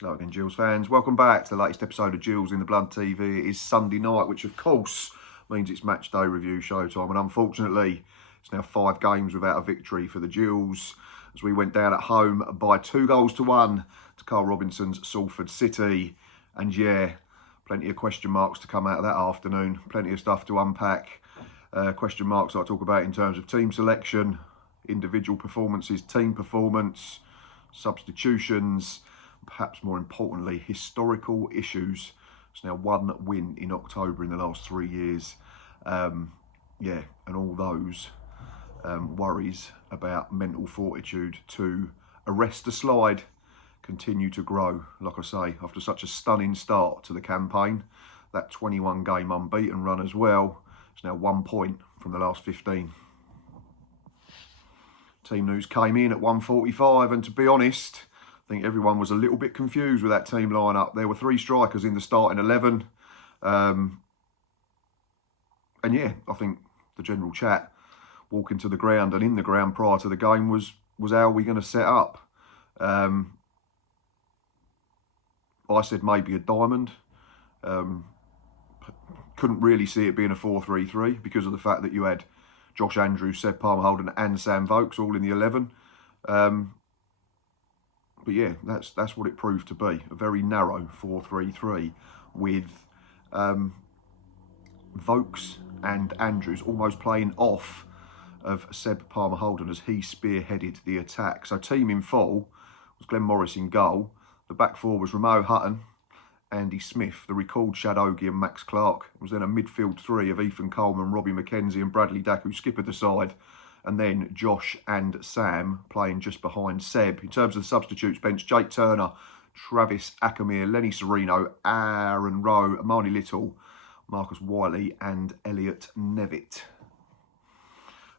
Hello again, Gills fans. Welcome back to the latest episode of Gills in the Blood TV. It is Sunday night, which of course means it's match day review showtime. And unfortunately, it's now 5 games without a victory for the Gills, as we went down at home by 2-1 to Carl Robinson's Salford City. And yeah, plenty of question marks to come out of that afternoon. Plenty of stuff to unpack. Question marks I talk about in terms of team selection, individual performances, team performance, substitutions, perhaps more importantly, historical issues. It's now 1 win in October in the last 3 years. And all those worries about mental fortitude to arrest the slide continue to grow. Like I say, after such a stunning start to the campaign, that 21 game unbeaten run as well, it's now 1 point from the last 15. Team news came in at 1:45, and to be honest, I think everyone was a little bit confused with that team lineup. There were 3 strikers in the starting 11. And yeah, I think the general chat walking to the ground and in the ground prior to the game was how are we going to set up? I said maybe a diamond. Couldn't really see it being a 4-3-3 because of the fact that you had Josh Andrews, Seb Palmer-Holden and Sam Vokes all in the 11. But yeah, that's what it proved to be. A very narrow 4-3-3 with Vokes and Andrews almost playing off of Seb Palmer-Holden as he spearheaded the attack. So team in full was Glenn Morris in goal. The back four was Ramo Hutton, Andy Smith, the recalled Shad Ogie and Max Clark. It was then a midfield 3 of Ethan Coleman, Robbie McKenzie and Bradley Dack, who skippered the side. And then Josh and Sam playing just behind Seb. In terms of the substitutes bench, Jake Turner, Travis Ackermere, Lenny Serino, Aaron Rowe, Marnie Little, Marcus Wiley and Elliot Nevitt.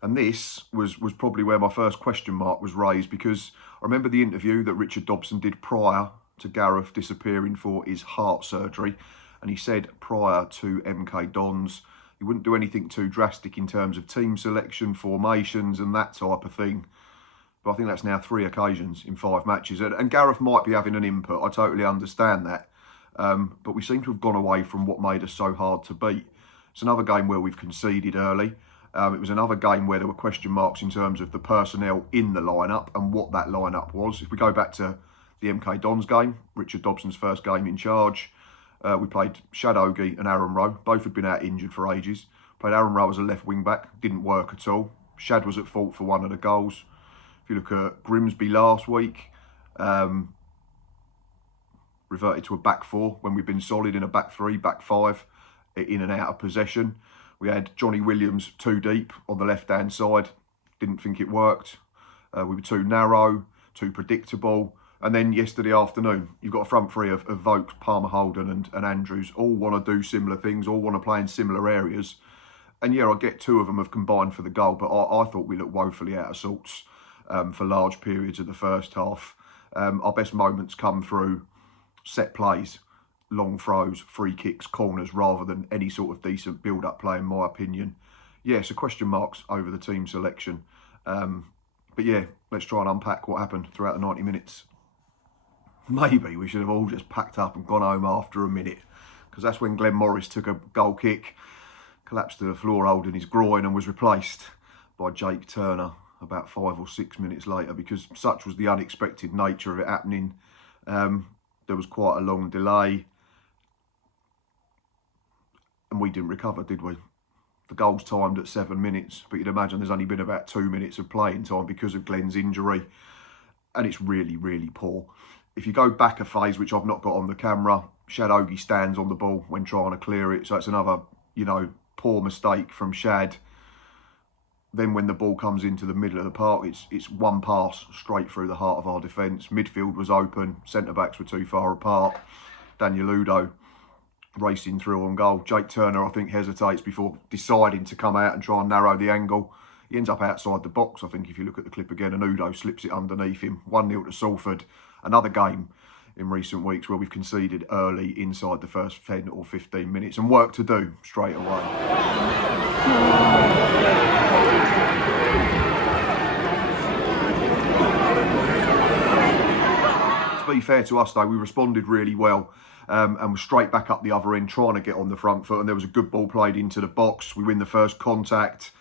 And this was probably where my first question mark was raised, because I remember the interview that Richard Dobson did prior to Gareth disappearing for his heart surgery. And he said prior to MK Dons, he wouldn't do anything too drastic in terms of team selection, formations and that type of thing. But I think that's now 3 occasions in 5 matches. And Gareth might be having an input, I totally understand that. But we seem to have gone away from what made us so hard to beat. It's another game where we've conceded early. It was another game where there were question marks in terms of the personnel in the lineup and what that lineup was. If we go back to the MK Dons game, Richard Dobson's first game in charge, we played Shad Ogie and Aaron Rowe. Both had been out injured for ages. Played Aaron Rowe as a left wing back. Didn't work at all. Shad was at fault for 1 of the goals. If you look at Grimsby last week, reverted to a back 4 when we've been solid in a back 3, back 5, in and out of possession. We had Johnny Williams too deep on the left-hand side. Didn't think it worked. We were too narrow, too predictable. And then yesterday afternoon, you've got a front 3 of Vokes, Palmer-Holden and Andrews. All want to do similar things, all want to play in similar areas. And yeah, I get 2 of them have combined for the goal, but I thought we looked woefully out of sorts for large periods of the first half. Our best moments come through set plays, long throws, free kicks, corners, rather than any sort of decent build-up play, in my opinion. Yeah, so question marks over the team selection. But yeah, let's try and unpack what happened throughout the 90 minutes. Maybe we should have all just packed up and gone home after a minute, because that's when Glenn Morris took a goal kick, collapsed to the floor holding his groin, and was replaced by Jake Turner about 5 or 6 minutes later, because such was the unexpected nature of it happening. There was quite a long delay, and we didn't recover, did we? The goal's timed at 7 minutes, but you'd imagine there's only been about 2 minutes of playing time because of Glenn's injury, and it's really, really poor. If you go back a phase, which I've not got on the camera, Shad Ogie stands on the ball when trying to clear it. So it's another, poor mistake from Shad. Then when the ball comes into the middle of the park, it's one pass straight through the heart of our defence. Midfield was open. Centre-backs were too far apart. Daniel Udo racing through on goal. Jake Turner, I think, hesitates before deciding to come out and try and narrow the angle. He ends up outside the box, I think, if you look at the clip again, and Udo slips it underneath him. 1-0 to Salford. Another game in recent weeks where we've conceded early inside the first 10 or 15 minutes, and work to do straight away. be fair to us though, we responded really well. And we're straight back up the other end trying to get on the front foot, and there was a good ball played into the box. We win the first contact.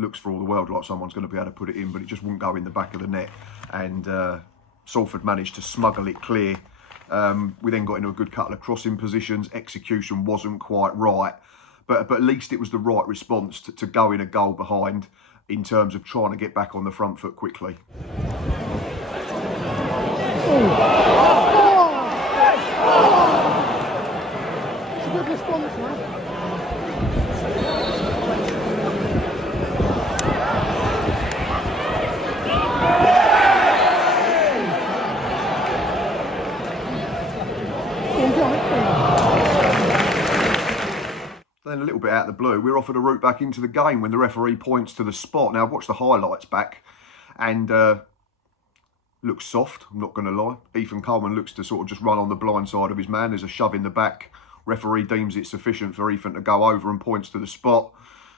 Looks for all the world like someone's going to be able to put it in, but it just wouldn't go in the back of the net, and Salford managed to smuggle it clear. We then got into a good couple of crossing positions. Execution wasn't quite right, but at least it was the right response to go in a goal behind in terms of trying to get back on the front foot quickly. It's a good response, man. Then a little bit out of the blue, we're offered a route back into the game when the referee points to the spot. Now I've watched the highlights back, and looks soft, I'm not going to lie. Ethan Coleman looks to sort of just run on the blind side of his man. There's a shove in the back. Referee deems it sufficient for Ethan to go over and points to the spot.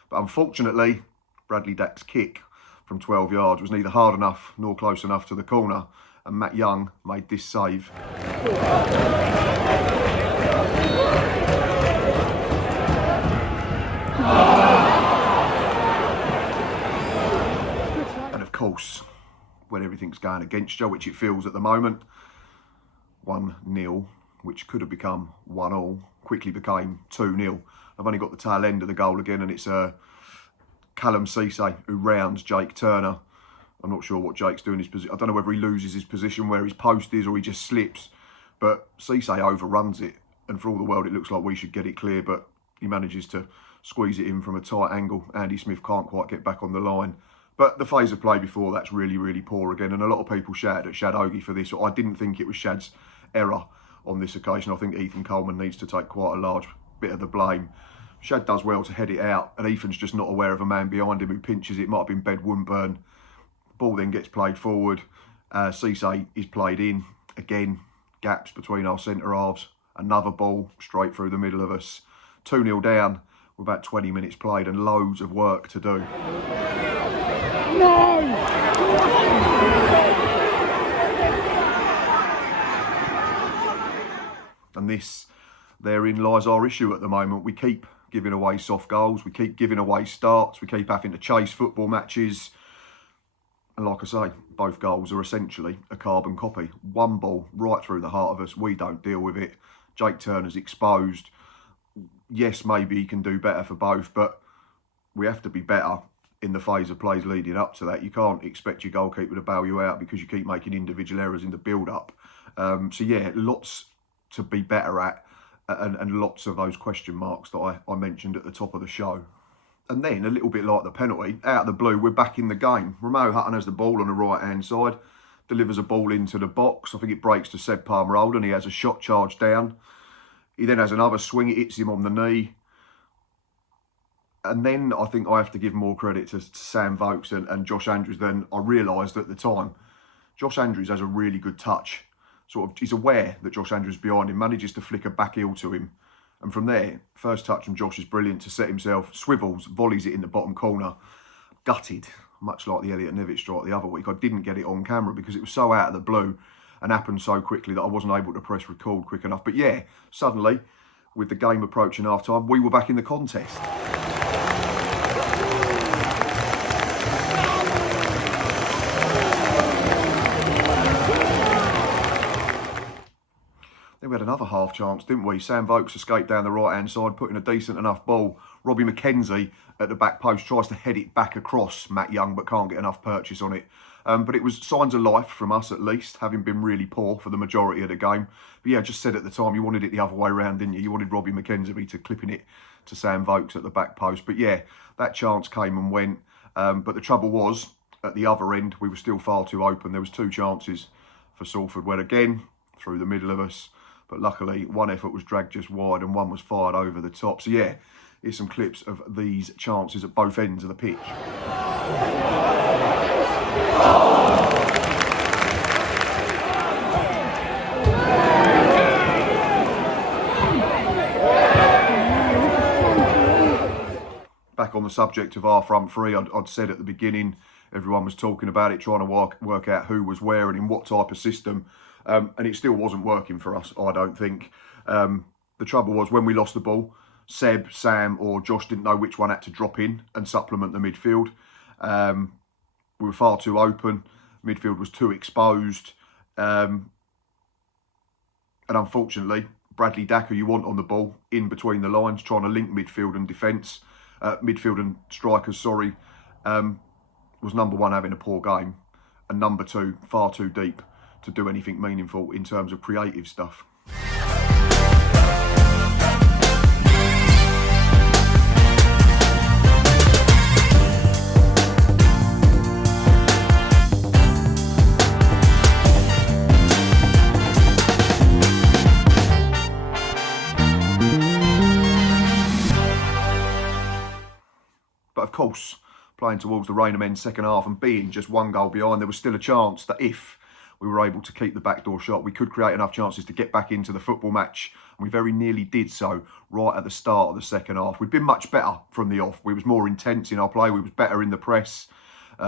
But unfortunately, Bradley Dack's kick from 12 yards was neither hard enough nor close enough to the corner, and Matt Young made this save. And of course, when everything's going against you, which it feels at the moment, 1-0, which could have become 1-1, quickly became 2-0. I've only got the tail end of the goal again, and it's Callum Cisse who rounds Jake Turner. I'm not sure what Jake's doing his position. I don't know whether he loses his position where his post is or he just slips, but Cisse overruns it, and for all the world it looks like we should get it clear, but he manages to squeeze it in from a tight angle. Andy Smith can't quite get back on the line. But the phase of play before that's really, really poor again, and a lot of people shouted at Shad Ogie for this. I didn't think it was Shad's error on this occasion. I think Ethan Coleman needs to take quite a large bit of the blame. Shad does well to head it out, and Ethan's just not aware of a man behind him who pinches it. Might have been Ben Woodburn. Ball then gets played forward. Cisse is played in. Again, gaps between our centre halves. Another ball straight through the middle of us. 2-0 down with about 20 minutes played and loads of work to do. No! And therein lies our issue at the moment. We keep giving away soft goals. We keep giving away starts. We keep having to chase football matches. And like I say, both goals are essentially a carbon copy. One ball right through the heart of us. We don't deal with it. Jake Turner's exposed. Yes, maybe he can do better for both, but we have to be better in the phase of plays leading up to that. You can't expect your goalkeeper to bail you out because you keep making individual errors in the build-up. So yeah, lots to be better at, and lots of those question marks that I mentioned at the top of the show. And then, a little bit like the penalty, out of the blue, we're back in the game. Romeo Hutton has the ball on the right-hand side, delivers a ball into the box. I think it breaks to Seb Palmer-Alden. He has a shot charge down. He then has another swing, it hits him on the knee. And then I think I have to give more credit to Sam Vokes and Josh Andrews than I realised at the time. Josh Andrews has a really good touch. Sort of, he's aware that Josh Andrews is behind him, manages to flick a back heel to him. And from there, first touch from Josh is brilliant to set himself, swivels, volleys it in the bottom corner. Gutted, much like the Elliot Nevitt strike the other week. I didn't get it on camera because it was so out of the blue and happened so quickly that I wasn't able to press record quick enough. But yeah, suddenly, with the game approaching half-time, we were back in the contest. Then we had another half chance, didn't we? Sam Vokes escaped down the right-hand side, putting a decent enough ball. Robbie McKenzie at the back post tries to head it back across Matt Young, but can't get enough purchase on it. But it was signs of life from us, at least, having been really poor for the majority of the game. But yeah, I just said at the time, you wanted it the other way around, didn't you? You wanted Robbie McKenzie to clipping it to Sam Vokes at the back post. But yeah, that chance came and went. But the trouble was, at the other end, we were still far too open. There was two chances for Salford, where again, through the middle of us. But luckily, one effort was dragged just wide and one was fired over the top. So yeah, here's some clips of these chances at both ends of the pitch. Back on the subject of our front three, I'd said at the beginning, everyone was talking about it, trying to work out who was where and in what type of system. and it still wasn't working for us, I don't think. The trouble was when we lost the ball, Seb, Sam or Josh didn't know which one had to drop in and supplement the midfield. We were far too open, midfield was too exposed, and unfortunately, Bradley Dack, who you want on the ball, in between the lines, trying to link midfield and defence, midfield and strikers, sorry, was number one, having a poor game, and number two, far too deep to do anything meaningful in terms of creative stuff. But of course, playing towards the Rainer men's second half and being just one goal behind, there was still a chance that if we were able to keep the back door shut, we could create enough chances to get back into the football match. And we very nearly did so right at the start of the second half. We'd been much better from the off. We was more intense in our play. We was better in the press. We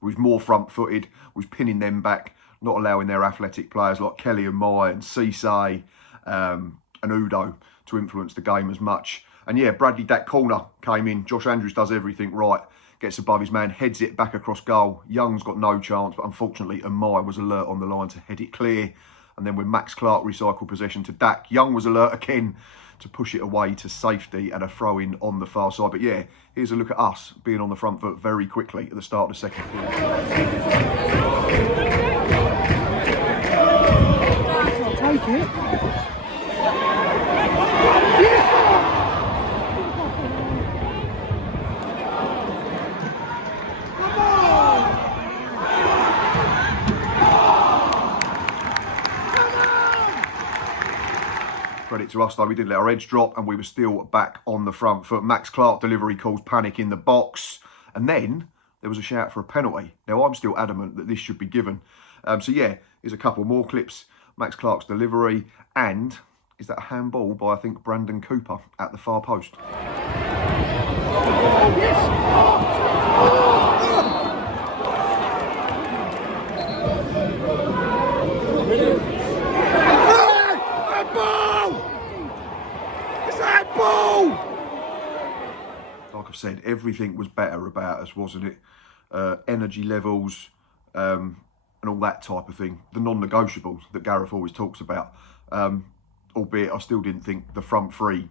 was more front-footed. We was pinning them back, not allowing their athletic players like Kelly and Mai and Cisse and Udo to influence the game as much. And yeah, Bradley Dack corner came in. Josh Andrews does everything right. Gets above his man, heads it back across goal. Young's got no chance, but unfortunately, Amai was alert on the line to head it clear. And then when Max Clark recycled possession to Dack, Young was alert again to push it away to safety and a throw-in on the far side. But yeah, here's a look at us being on the front foot very quickly at the start of the second quarter. I'll take it. Credit to us though, we didn't let our edge drop and we were still back on the front foot. Max Clark delivery caused panic in the box, and then there was a shout for a penalty. Now I'm still adamant that this should be given. So yeah, here's a couple more clips. Max Clark's delivery, and is that a handball by, I think, Brandon Cooper at the far post? Like I've said, everything was better about us, wasn't it? Energy levels and all that type of thing. The non-negotiables that Gareth always talks about. Albeit I still didn't think the front three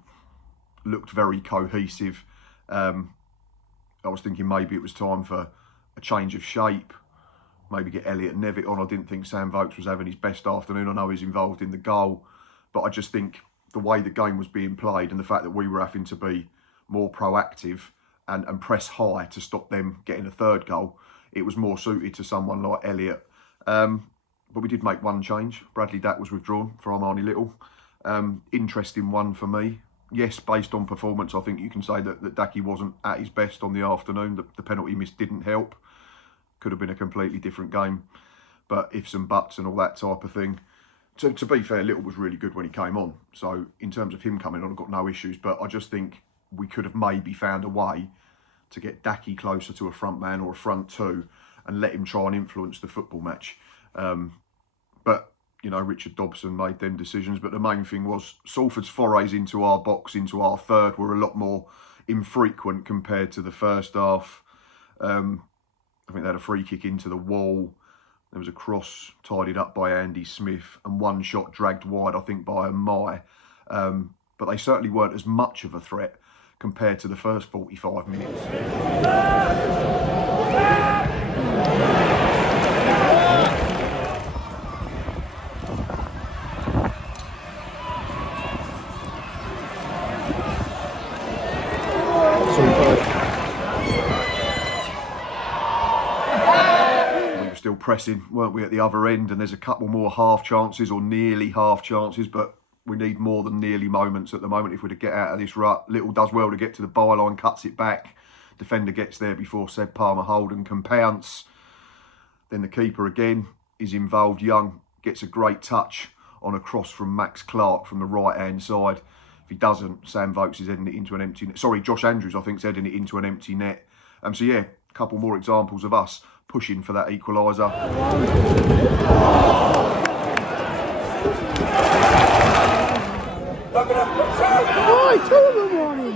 looked very cohesive. I was thinking maybe it was time for a change of shape. Maybe get Elliot Nevitt on. I didn't think Sam Vokes was having his best afternoon. I know he's involved in the goal. But I just think the way the game was being played and the fact that we were having to be more proactive and press high to stop them getting a third goal, it was more suited to someone like Elliot. But we did make one change. Bradley Dack was withdrawn for Armani Little. Interesting one for me. Yes, based on performance, I think you can say that Dacky wasn't at his best on the afternoon. The penalty miss didn't help. Could have been a completely different game. But ifs and buts and all that type of thing. To be fair, Little was really good when he came on. So in terms of him coming on, I've got no issues. But I just think we could have maybe found a way to get Dacky closer to a front man or a front two and let him try and influence the football match. But, you know, Richard Dobson made them decisions. But the main thing was Salford's forays into our box, into our third, were a lot more infrequent compared to the first half. I think they had a free kick into the wall. There was a cross tidied up by Andy Smith and one shot dragged wide, I think, by Amai. But they certainly weren't as much of a threat compared to the first 45 minutes. Still pressing, weren't we, at the other end? And there's a couple more half chances or nearly half chances, but we need more than nearly moments at the moment if we're to get out of this rut. Little does well to get to the byline, cuts it back. Defender gets there before Seb Palmer-Holden can pounce. Then the keeper again is involved. Young gets a great touch on a cross from Max Clark from the right-hand side. If he doesn't, Sam Vokes is heading it into an empty net. Sorry, Josh Andrews, I think, is heading it into an empty net. So yeah, a couple more examples of us pushing for that equaliser. Oh, two of them on him.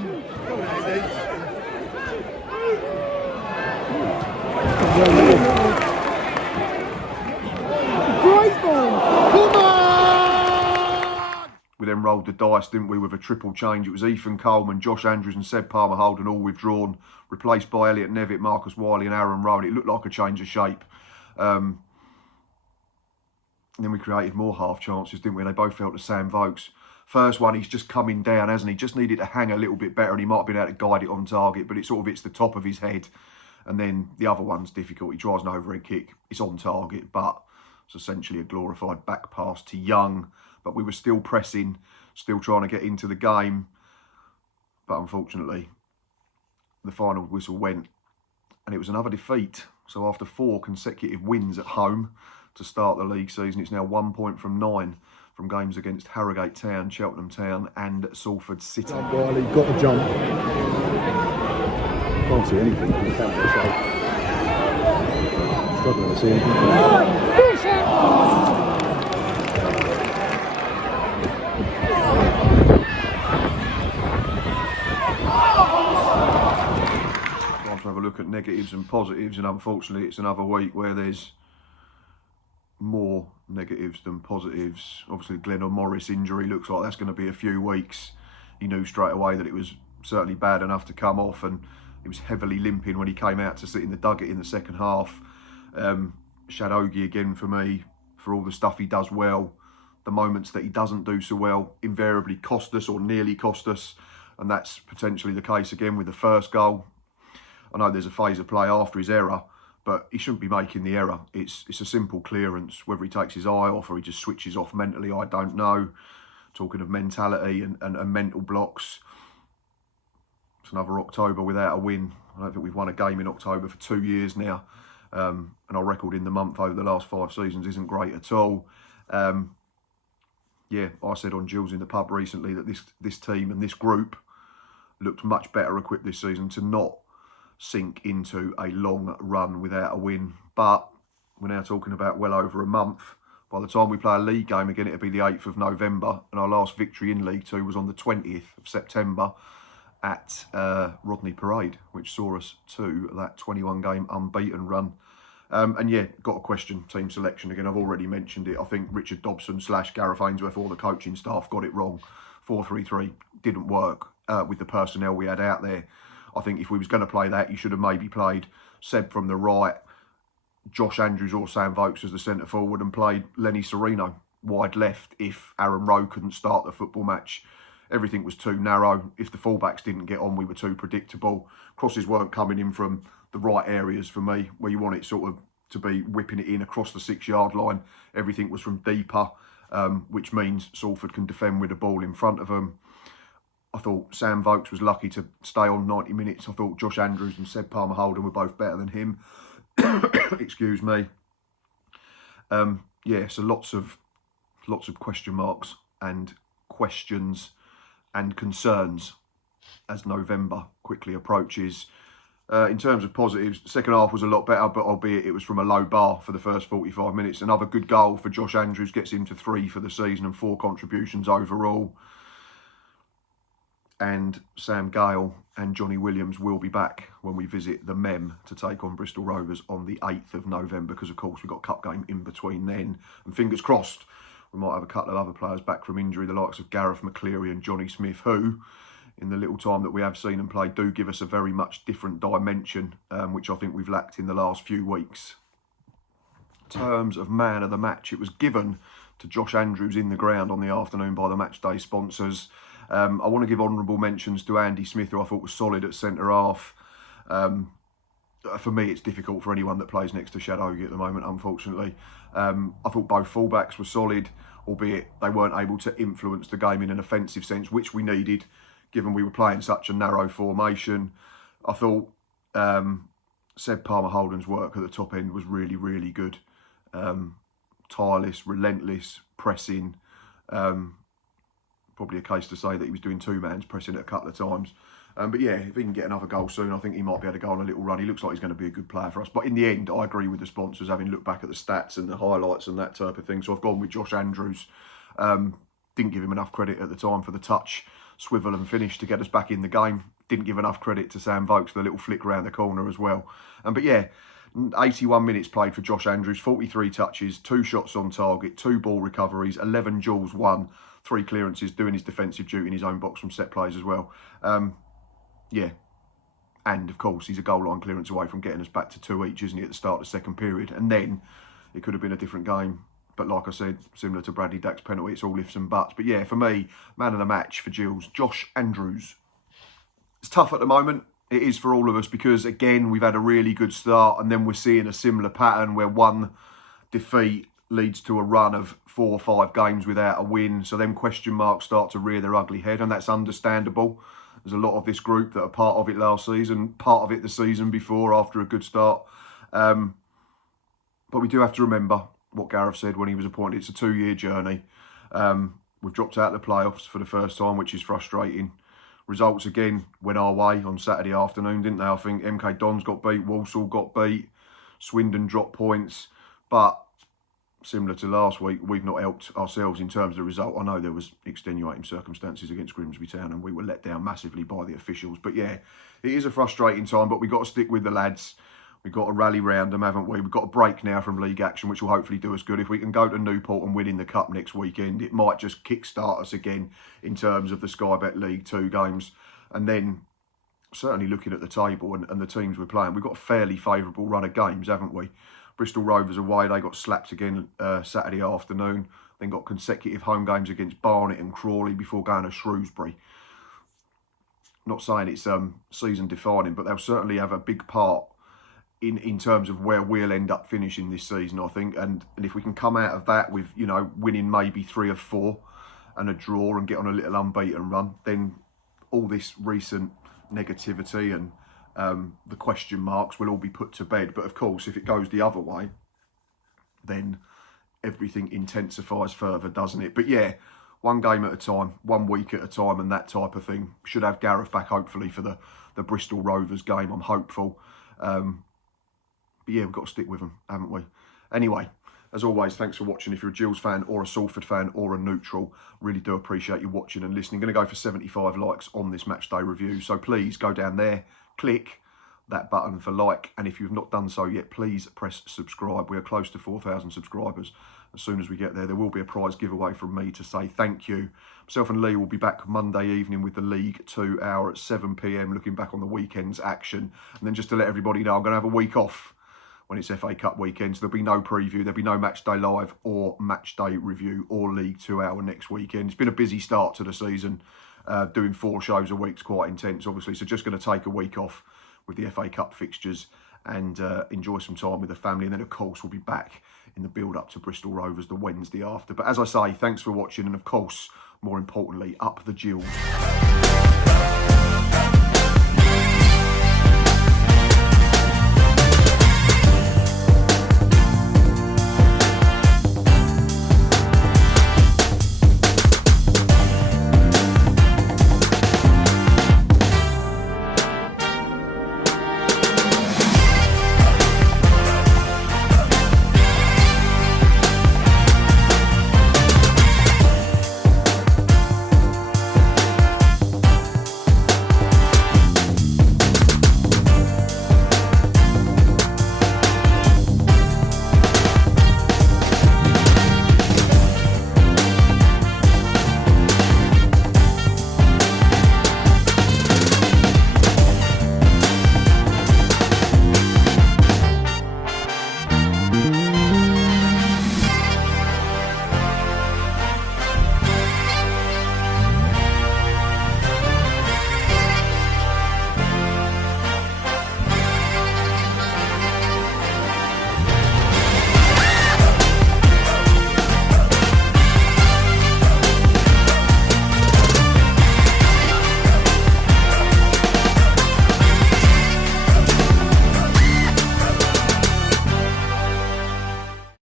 Great ball. Come on! We then rolled the dice, didn't we, with a triple change. It was Ethan Coleman, Josh Andrews and Seb Palmer-Holden all withdrawn, replaced by Elliot Nevitt, Marcus Wiley and Aaron Rowan. It looked like a change of shape. And then we created more half chances, didn't we? And they both fell to Sam Vokes. First one, he's just coming down, hasn't he? Just needed to hang a little bit better and he might have been able to guide it on target, but it sort of hits the top of his head. And then the other one's difficult. He tries an overhead kick. It's on target, but it's essentially a glorified back pass to Young. But we were still pressing, still trying to get into the game. But unfortunately, the final whistle went and it was another defeat. So after 4 consecutive wins at home to start the league season, it's now 1 point from 9 from games against Harrogate Town, Cheltenham Town and Salford City. Jump, Wiley, got to jump. Can't see anything on the camera, so struggling to see anything. Time to have a look at negatives and positives, and unfortunately it's another week where there's more negatives than positives. Obviously Glenn Morris injury looks like that's going to be a few weeks. He knew straight away that it was certainly bad enough to come off, and he was heavily limping when he came out to sit in the dugget in the second half. Shadogi again for me, for all the stuff he does well, the moments that he doesn't do so well invariably cost us or nearly cost us, and that's potentially the case again with the first goal. I know there's a phase of play after his error, but he shouldn't be making the error. It's a simple clearance. Whether he takes his eye off or he just switches off mentally, I don't know. Talking of mentality and mental blocks, it's another October without a win. I don't think we've won a game in October for 2 years now. And our record in the month over the last 5 seasons isn't great at all. Yeah, I said on Gills in the pub recently that this team and this group looked much better equipped this season to not sink into a long run without a win. But we're now talking about well over a month. By the time we play a league game again, it'll be the 8th of November. And our last victory in League Two was on the 20th of September at Rodney Parade, which saw us to that 21-game unbeaten run. And yeah, got to question team selection again. I've already mentioned it. I think Richard Dobson / Gareth Ainsworth, all the coaching staff, got it wrong. 4-3-3 didn't work with the personnel we had out there. I think if we was going to play that, you should have maybe played Seb from the right, Josh Andrews or Sam Vokes as the centre forward, and played Lenny Sereno wide left if Aaron Rowe couldn't start the football match. Everything was too narrow. If the fullbacks didn't get on, we were too predictable. Crosses weren't coming in from the right areas for me, where you want it sort of to be whipping it in across the 6-yard line. Everything was from deeper, which means Salford can defend with the ball in front of them. I thought Sam Vokes was lucky to stay on 90 minutes. I thought Josh Andrews and Seb Palmer-Holden were both better than him. Excuse me. Yeah, so lots of question marks and questions and concerns as November quickly approaches. In terms of positives, the second half was a lot better, but albeit it was from a low bar for the first 45 minutes. Another good goal for Josh Andrews gets him to 3 for the season and 4 contributions overall. And Sam Gale and Johnny Williams will be back when we visit the Mem to take on Bristol Rovers on the 8th of November, because of course we've got a cup game in between then. And fingers crossed, we might have a couple of other players back from injury, the likes of Gareth McCleary and Johnny Smith, who, in the little time that we have seen them play, do give us a very much different dimension, which I think we've lacked in the last few weeks. In terms of man of the match, it was given to Josh Andrews in the ground on the afternoon by the matchday sponsors. I want to give honourable mentions to Andy Smith, who I thought was solid at centre half. For me, it's difficult for anyone that plays next to Shadogi at the moment, unfortunately. I thought both fullbacks were solid, albeit they weren't able to influence the game in an offensive sense, which we needed, given we were playing such a narrow formation. I thought Seb Palmer-Holden's work at the top end was really, really good. Tireless, relentless, pressing. Probably a case to say that he was doing 2-man's pressing a couple of times. But yeah, if he can get another goal soon, I think he might be able to go on a little run. He looks like he's going to be a good player for us. But in the end, I agree with the sponsors, having looked back at the stats and the highlights and that type of thing. So I've gone with Josh Andrews. Didn't give him enough credit at the time for the touch, swivel and finish to get us back in the game. Didn't give enough credit to Sam Vokes for the little flick around the corner as well. But yeah, 81 minutes played for Josh Andrews, 43 touches, 2 shots on target, 2 ball recoveries, 11 duels won, 3 clearances, doing his defensive duty in his own box from set plays as well. Yeah, and of course he's a goal line clearance away from getting us back to 2 each, isn't he, at the start of the second period? And then it could have been a different game. But like I said, similar to Bradley Dack's penalty, it's all ifs and buts. But yeah, for me, man of the match for Gills, Josh Andrews. It's tough at the moment. It is for all of us because, again, we've had a really good start and then we're seeing a similar pattern where one defeat leads to a run of 4 or 5 games without a win. So then question marks start to rear their ugly head, and that's understandable. There's a lot of this group that are part of it last season, part of it the season before after a good start. But we do have to remember what Gareth said when he was appointed. It's a 2-year journey. We've dropped out of the playoffs for the first time, which is frustrating. Results again went our way on Saturday afternoon, didn't they? I think MK Dons got beat, Walsall got beat, Swindon dropped points. But similar to last week, we've not helped ourselves in terms of the result. I know there was extenuating circumstances against Grimsby Town and we were let down massively by the officials. But yeah, it is a frustrating time, but we've got to stick with the lads. We've got to rally round them, haven't we? We've got a break now from league action, which will hopefully do us good. If we can go to Newport and win in the Cup next weekend, it might just kickstart us again in terms of the Sky Bet League 2 games. And then certainly looking at the table and the teams we're playing, we've got a fairly favourable run of games, haven't we? Bristol Rovers away, they got slapped again Saturday afternoon. Then got consecutive home games against Barnet and Crawley before going to Shrewsbury. Not saying it's season defining, but they'll certainly have a big part in terms of where we'll end up finishing this season, I think. And if we can come out of that with, you know, winning maybe 3 of 4 and a draw and get on a little unbeaten run, then all this recent negativity and the question marks will all be put to bed. But of course, if it goes the other way, then everything intensifies further, doesn't it? But yeah, 1 game at a time, 1 week at a time, and that type of thing. Should have Gareth back hopefully for the Bristol Rovers game. I'm hopeful. But yeah, we've got to stick with them, haven't we? Anyway, as always, thanks for watching. If you're a Gills fan or a Salford fan or a neutral, really do appreciate you watching and listening. Going to go for 75 likes on this match day review. So please go down there, click that button for like. And if you've not done so yet, please press subscribe. We are close to 4,000 subscribers. As soon as we get there, there will be a prize giveaway from me to say thank you. Myself and Lee will be back Monday evening with the League 2 hour at 7 p.m, looking back on the weekend's action. And then just to let everybody know, I'm going to have a week off when it's FA Cup weekend, so there'll be no preview, there'll be no match day live or match day review or League 2 hour next weekend. It's been a busy start to the season. Doing 4 shows a week's quite intense, obviously, so just going to take a week off with the FA Cup fixtures and enjoy some time with the family. And then, of course, we'll be back in the build-up to Bristol Rovers the Wednesday after. But as I say, thanks for watching, and of course, more importantly, up the Gills.